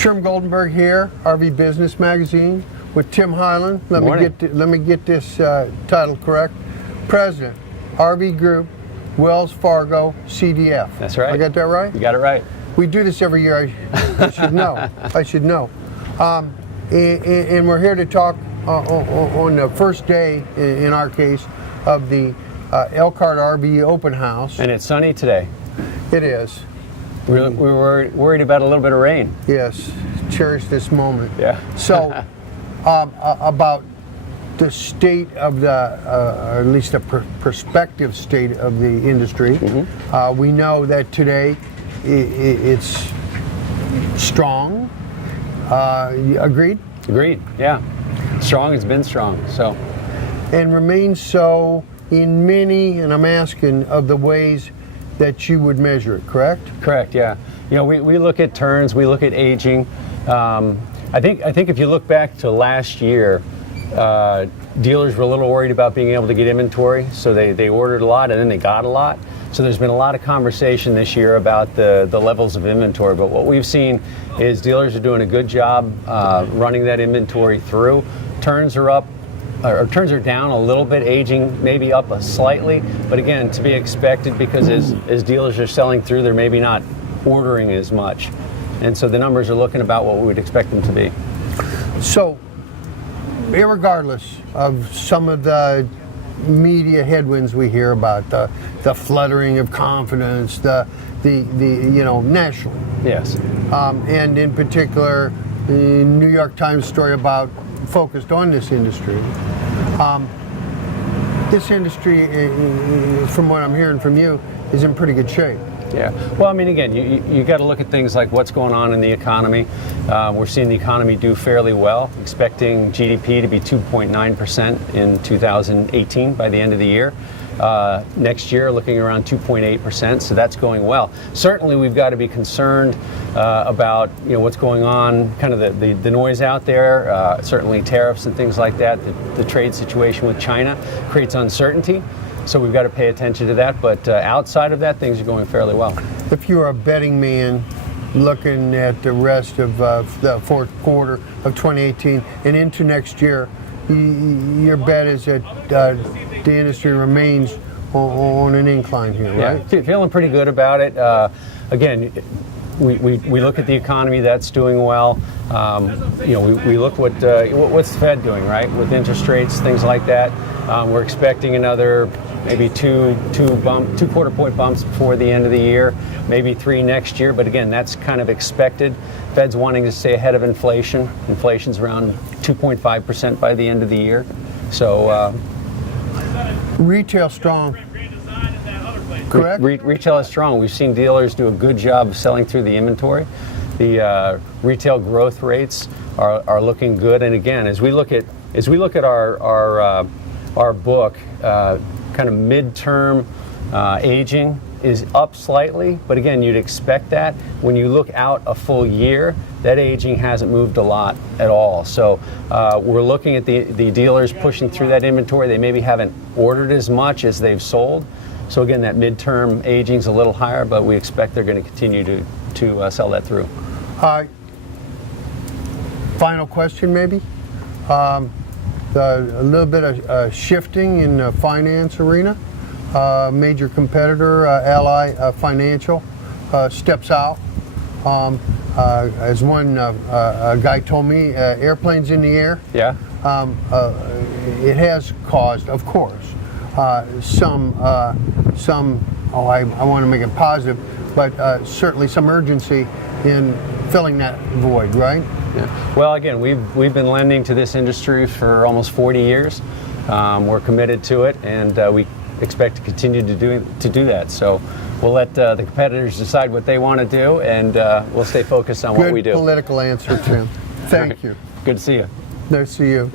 Sherm Goldenberg here, RV Business Magazine, with Tim Hyland. Let me get this title correct. President, RV Group, Wells Fargo, CDF. That's right. I got that right? You got it right. We do this every year. I should know. I should know. And we're here to talk on the first day, in our case, of the Elkhart RV Open House. And it's sunny today. It is. We were worried about a little bit of rain. Yes. Cherish this moment. Yeah. So, about the state of the, or at least the prospective state of the industry. Mm-hmm. We know that today it's strong. Agreed? Agreed, yeah. Strong has been strong, so. And remains so in many, and I'm asking, of the ways that you would measure it, correct? Correct, yeah. You know, we look at turns, we look at aging. I think if you look back to last year, dealers were a little worried about being able to get inventory, so they ordered a lot and then they got a lot. So there's been a lot of conversation this year about the levels of inventory, but what we've seen is dealers are doing a good job running that inventory through. Turns are up, or turns are down a little bit, aging maybe up slightly, but again, to be expected, because as dealers are selling through, they're maybe not ordering as much. And so the numbers are looking about what we would expect them to be. So, irregardless of some of the media headwinds we hear about, the fluttering of confidence, the you know, nationally. Yes. And in particular, the New York Times story focused on this industry. This industry, from what I'm hearing from you, is in pretty good shape. Yeah. Well, I mean, again, you got to look at things like what's going on in the economy. We're seeing the economy do fairly well, expecting GDP to be 2.9% in 2018 by the end of the year. Next year, looking around 2.8%, so that's going well. Certainly, we've got to be concerned about what's going on, kind of the noise out there. Certainly, tariffs and things like that. The trade situation with China creates uncertainty. So we've got to pay attention to that, but outside of that, things are going fairly well. If you're a betting man looking at the rest of the fourth quarter of 2018 and into next year, your bet is that the industry remains on an incline here, right? Yeah, feeling pretty good about it. Again, we look at the economy, that's doing well. We look what's the Fed doing, right? With interest rates, things like that. We're expecting another maybe two quarter point bumps before the end of the year, maybe 3 next year. But again, that's kind of expected. Fed's wanting to stay ahead of inflation. Inflation's around 2.5% by the end of the year. So retail strong. Correct? Retail is strong. We've seen dealers do a good job of selling through the inventory. The retail growth rates are looking good. And again, as we look at our book, kind of midterm aging is up slightly, but again, you'd expect that. When you look out a full year, that aging hasn't moved a lot at all. So we're looking at the dealers pushing through that inventory. They maybe haven't ordered as much as they've sold. So again, that midterm aging is a little higher, but we expect they're going to continue to sell that through. Final question, maybe. A little bit of shifting in the finance arena. Major competitor, Ally Financial, steps out. As one guy told me, airplanes in the air. Yeah. It has caused, of course, some. I want to make it positive, but certainly some urgency in filling that void, right? Yeah. Well, again, we've been lending to this industry for almost 40 years. We're committed to it, and we expect to continue to do that. So we'll let the competitors decide what they want to do, and we'll stay focused on what we do. Good political answer, Tim. Thank you. Good to see you. Nice to see you.